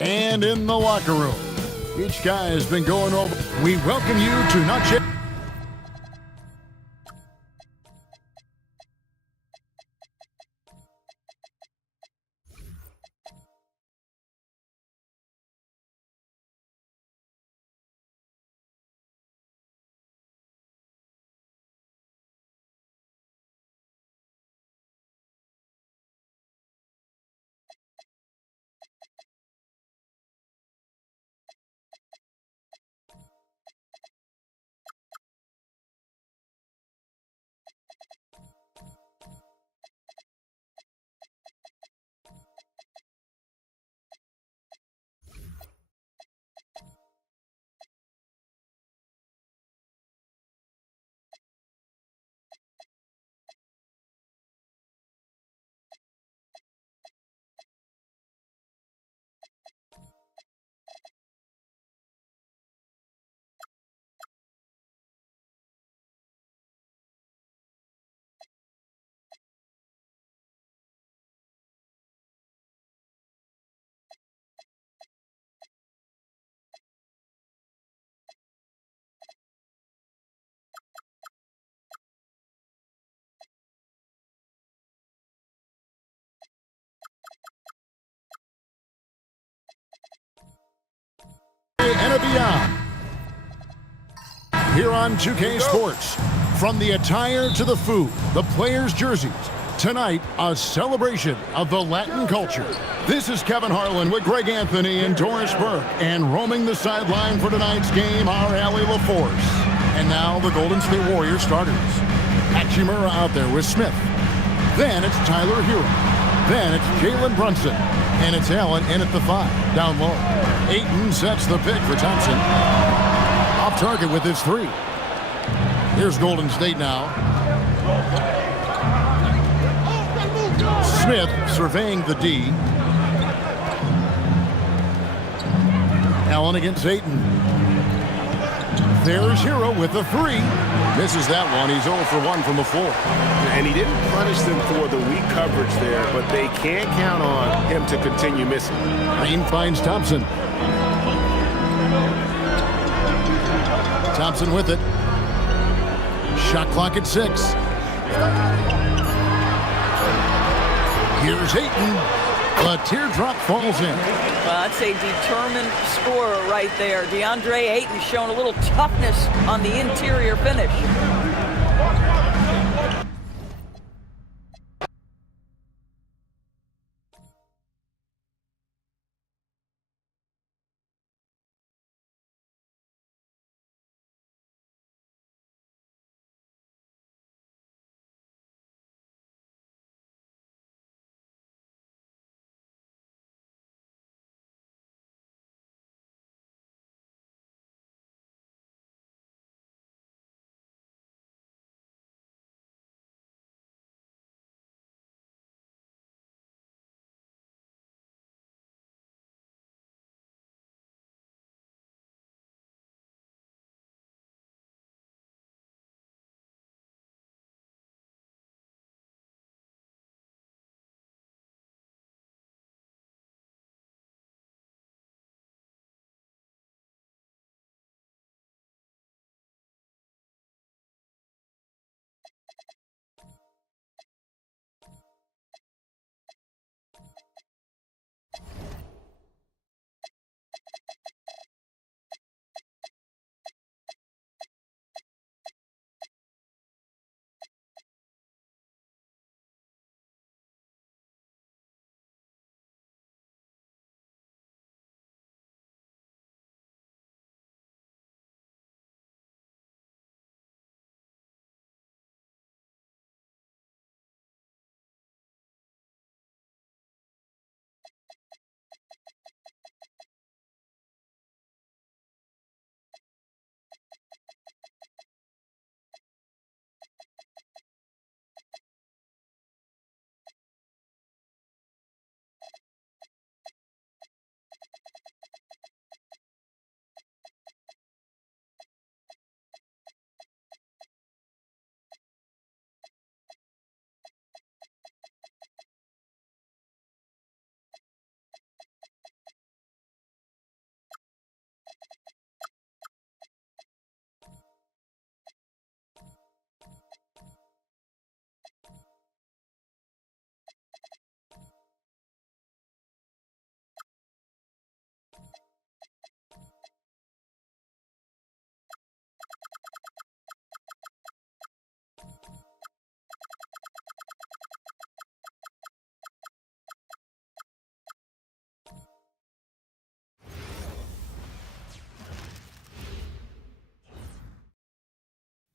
And in the locker room, each guy has been going over. We welcome you to not just. And beyond. Here on 2K Sports, from the attire to the food, the players' jerseys, tonight a celebration of the Latin culture. This is Kevin Harlan with Greg Anthony and Doris Burke, and roaming the sideline for tonight's game, our Allie LaForce. And now the Golden State Warriors starters. Hachimura out there with Smith. Then it's Tyler Hero. Then it's Jalen Brunson. And it's Allen in at the 5, down low. Ayton sets the pick for Thompson. Off target with his 3. Here's Golden State now. Smith surveying the D. Allen against Ayton. There's Hero with the 3. Misses that one. He's 0 for 1 from the floor. And he didn't punish them for the weak coverage there, but they can't count on him to continue missing. Green finds Thompson. Thompson with it. Shot clock at 6. Here's Ayton. The teardrop falls in. Well, that's a determined scorer right there. DeAndre Ayton showing a little toughness on the interior finish.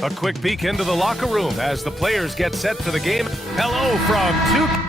A quick peek into the locker room as the players get set for the game. Hello from two.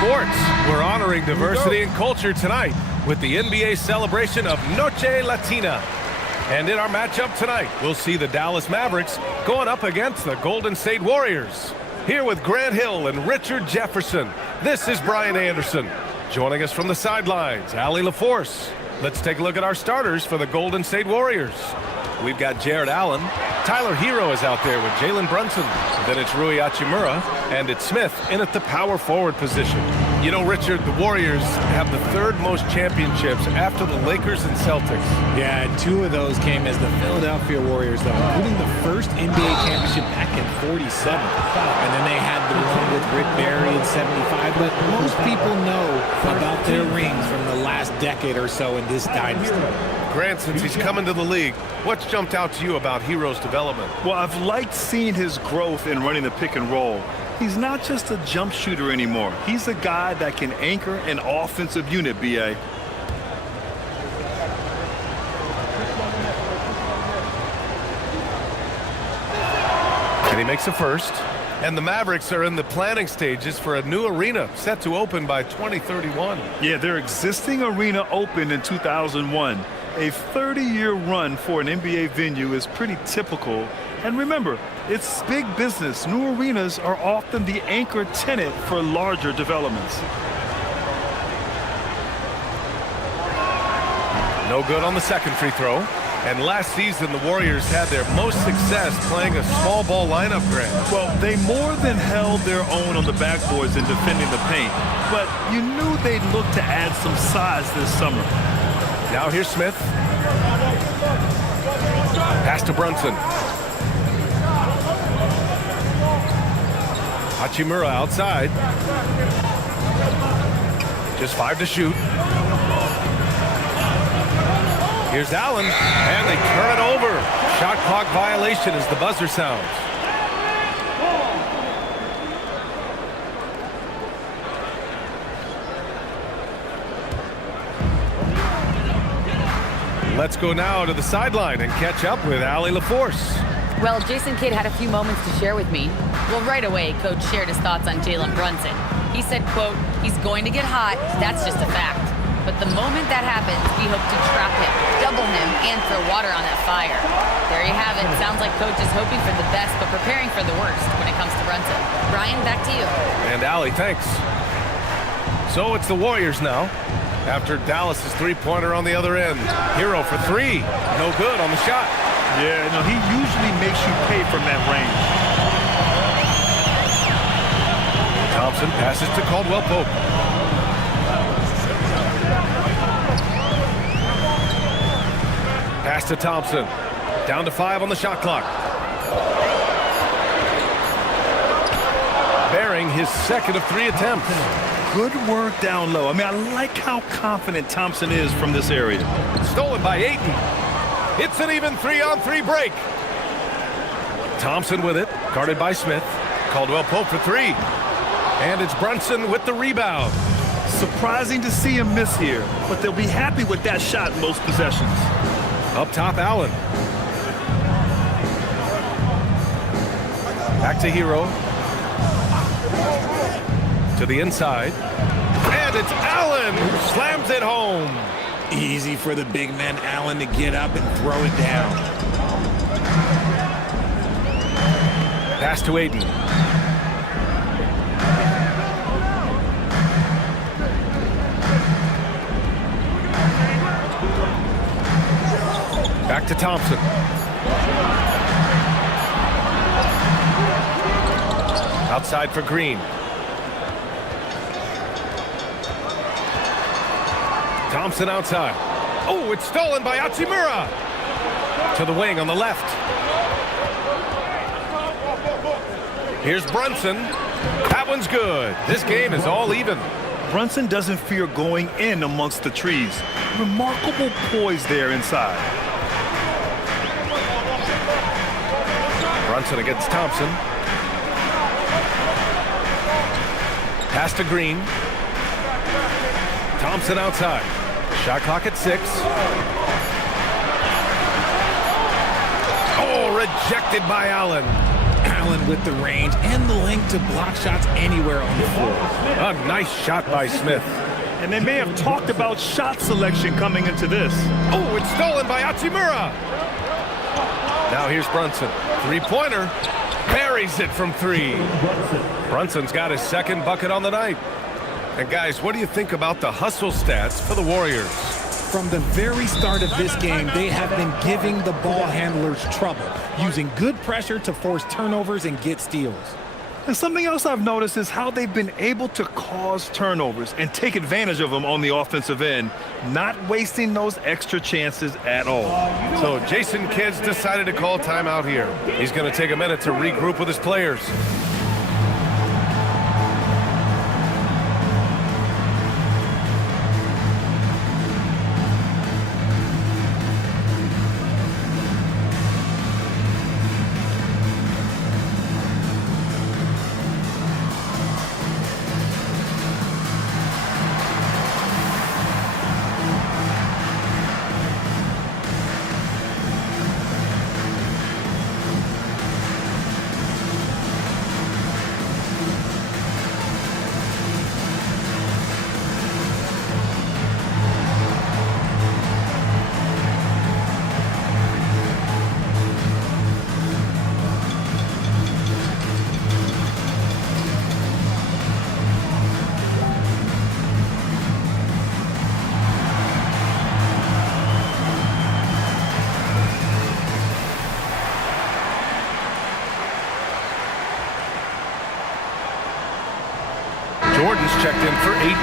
Sports. We're honoring diversity and culture tonight with the NBA celebration of Noche Latina. And in our matchup tonight, we'll see the Dallas Mavericks going up against the Golden State Warriors. Here with Grant Hill and Richard Jefferson, this is Brian Anderson. Joining us from the sidelines, Allie LaForce. Let's take a look at our starters for the Golden State Warriors. We've got Jared Allen. Tyler Hero is out there with Jalen Brunson. Then it's Rui Hachimura, and it's Smith in at the power forward position. You know, Richard, the Warriors have the third most championships after the Lakers and Celtics. Yeah, and two of those came as the Philadelphia Warriors, though, including the first NBA championship back in '47. And then they had the one with Rick Barry in '75. But most people know about their rings from the last decade or so in this dynasty. Grant, since he's come into the league, what's jumped out to you about Hero's development? Well, I've liked seeing his growth in running the pick and roll. He's not just a jump shooter anymore. He's a guy that can anchor an offensive unit, B.A. And he makes a first. And the Mavericks are in the planning stages for a new arena set to open by 2031. Yeah, their existing arena opened in 2001. A 30-year run for an NBA venue is pretty typical. And remember, it's big business. New arenas are often the anchor tenant for larger developments. No good on the second free throw. And last season, the Warriors had their most success playing a small ball lineup, Grant. Well, they more than held their own on the backboards in defending the paint. But you knew they'd look to add some size this summer. Now here's Smith. Pass to Brunson. Hachimura outside. Just 5 to shoot. Here's Allen, and they turn it over. Shot clock violation as the buzzer sounds. Let's go now to the sideline and catch up with Allie LaForce. Well, Jason Kidd had a few moments to share with me. Well, right away, Coach shared his thoughts on Jalen Brunson. He said, quote, "He's going to get hot. That's just a fact. But the moment that happens, we hope to trap him, double him, and throw water on that fire." There you have it. Sounds like Coach is hoping for the best, but preparing for the worst when it comes to Brunson. Brian, back to you. And Allie, thanks. So it's the Warriors now. After Dallas's three-pointer on the other end. Hero for three. No good on the shot. Yeah, no, he usually makes you pay from that range. Thompson passes to Caldwell Pope. Pass to Thompson. Down to 5 on the shot clock. Bearing his second of 3 attempts. Good work down low. I mean, I like how confident Thompson is from this area. Stolen by Ayton. It's an even 3-on-3 break. Thompson with it. Guarded by Smith. Caldwell Pope for 3. And it's Brunson with the rebound. Surprising to see him miss here, but they'll be happy with that shot in most possessions. Up top, Allen. Back to Hero. To the inside. And it's Allen who slams it home. Easy for the big man Allen to get up and throw it down. Pass to Aiden. Back to Thompson. Outside for Green. Thompson outside. Oh, it's stolen by Hachimura. To the wing on the left. Here's Brunson. That one's good. This game is all even. Brunson doesn't fear going in amongst the trees. Remarkable poise there inside. Brunson against Thompson. Pass to Green. Thompson outside. Shot clock at 6. Oh, rejected by Allen. Allen with the range and the length to block shots anywhere on the floor. A nice shot by Smith. And they may have talked about shot selection coming into this. Oh, it's stolen by Hachimura. Now here's Brunson. Three-pointer. Buries it from 3. Brunson's got his second bucket on the night. And guys, what do you think about the hustle stats for the Warriors? From the very start of this game, they have been giving the ball handlers trouble, using good pressure to force turnovers and get steals. And something else I've noticed is how they've been able to cause turnovers and take advantage of them on the offensive end, not wasting those extra chances at all. So Jason Kidd's decided to call timeout here. He's going to take a minute to regroup with his players. Jordan's checked in for 8.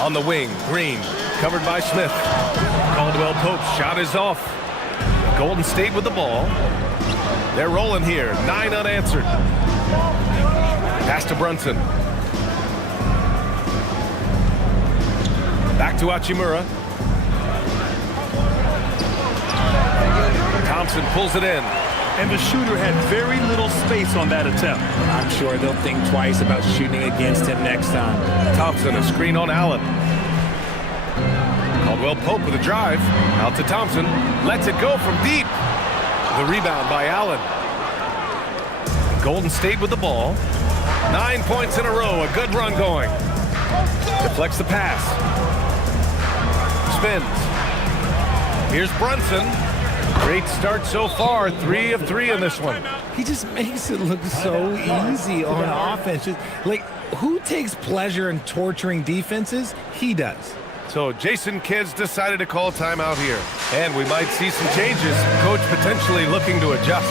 On the wing, Green, covered by Smith. Caldwell Pope's shot is off. Golden State with the ball. They're rolling here, 9 unanswered. Pass to Brunson. Back to Hachimura. Thompson pulls it in. And the shooter had very little space on that attempt. I'm sure they'll think twice about shooting against him next time. Thompson, a screen on Allen. Caldwell Pope with a drive. Out to Thompson. Lets it go from deep. The rebound by Allen. Golden State with the ball. 9 points in a row. A good run going. Deflects the pass. Spins. Here's Brunson. Great start so far. 3 of 3 in this one. He just makes it look so easy on offense. Just, like, who takes pleasure in torturing defenses? He does. So Jason Kidd's decided to call timeout here. And we might see some changes. Coach potentially looking to adjust.